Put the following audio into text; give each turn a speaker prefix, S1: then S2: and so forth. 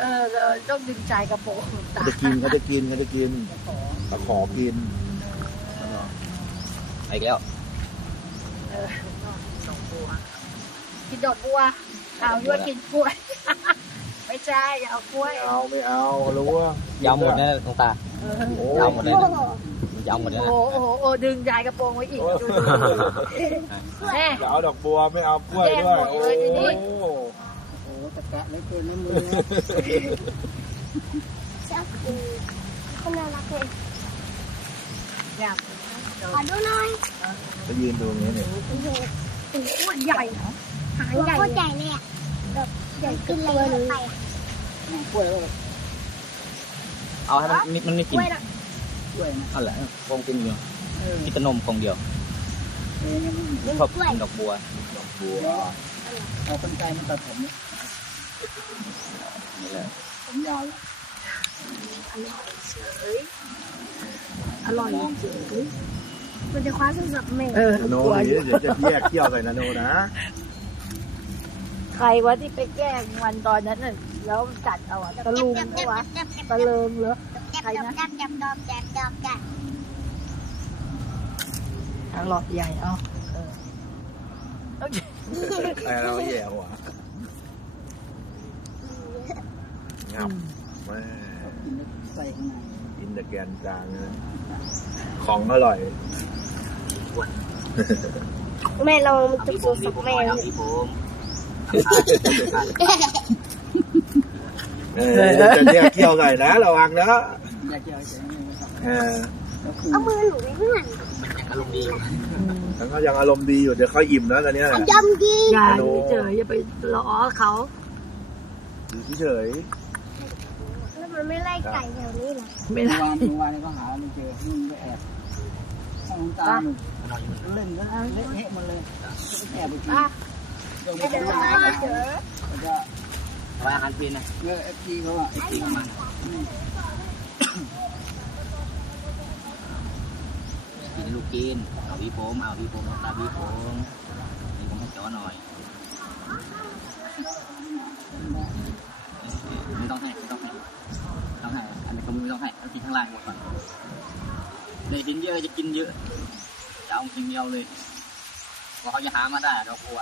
S1: ต้องดึงใจกระโปรง
S2: เขาจะกินเขาขอกินอีกแล้ว
S1: ดอกบัวกินดอกบัวเอาด้วยกินกล้วยไม่ใช่อย่าเอากล้วย
S2: ไม่เอารู้ว่ายาวหมดนะตรงตายาวหมดเลยยาวหมดเลย
S1: โอ้ดึงยายกระโปรงไว้อีกดูแม่
S2: เอาดอกบัวไม่เอากล้วยด้วยโอ้
S1: ตะแกะไม่เต็มไม่มือ
S3: ชักคนน่ารักเลย
S1: อยาก
S3: ขอดูหน่อย
S2: จะยืนดูนี้เนี่ย
S3: เป็นอ้วนใหญ่หางใหญ่ใหญ่เลยอ่ะแบบใหญ่ขึ้นเลยไป
S1: กล้วย
S2: เอาให้มันไม่กินอะไรคงกินเดียวกินแต่นมคงเดียวชอบกินดอกบัว
S1: เอาคนใจมันตัดผม
S2: นี่แหละ
S1: ผมยาวอร่อยเฉย
S3: มันจะคว้าโทรศัพท์แม่
S2: โน่เดี๋ยวจะแยกเที่ยวใส่นาโนนะ
S1: ใครวะที่ไปแกล้งวันตอนนั้นน่ะแล้วกัดเอาอะตะลุงเหรอวะตะเลิงเหรอใครนะหลอดใหญ่เอา
S2: ไอเราแย่หัวงับแม่
S1: ใส่ข้างใน
S2: กินแต่แกนกลางนะของอร่อย
S3: แม่เราจะโทรศัพท์แม่
S2: จะแยกเที่ยวใส่นะระวังนะ
S3: เอามือหนูไปเพื่อน
S2: ทั้งเขายังอารมณ์ดีอยู่เดี๋ยวเขาอิ่มนะตอนนี้
S3: ยำดี
S1: อย่าเฉยอย่าไปล้อเขา
S2: เฉย
S3: แล้วมันไม่ไล่ไก่แถวนี้หรอ
S1: ไม่ไล่
S4: วานก็หาไม่เจอนี่ไปแอบต้องตาหนึ่งเล่นกันเละเทะมันเลยแอบไปกิน
S3: เดี๋ยวไม่เจอ
S4: จะ
S2: ไปอาหารปีนนะ
S4: เอฟซีเขาอ่ะ
S2: จริงมันกินลูกกินเอาพี่ผมตาพี่ผมนี่ผมให้จ่อหน่อยไม่ต้องให้อันนี้ก็ไม่ต้องให้เอากินข้างล่างหมดก่อนเดี๋ยวกินเยอะจะกินเยอะจะเอากินเดียวเลยว่าเขาจะหามาได้เรากลัว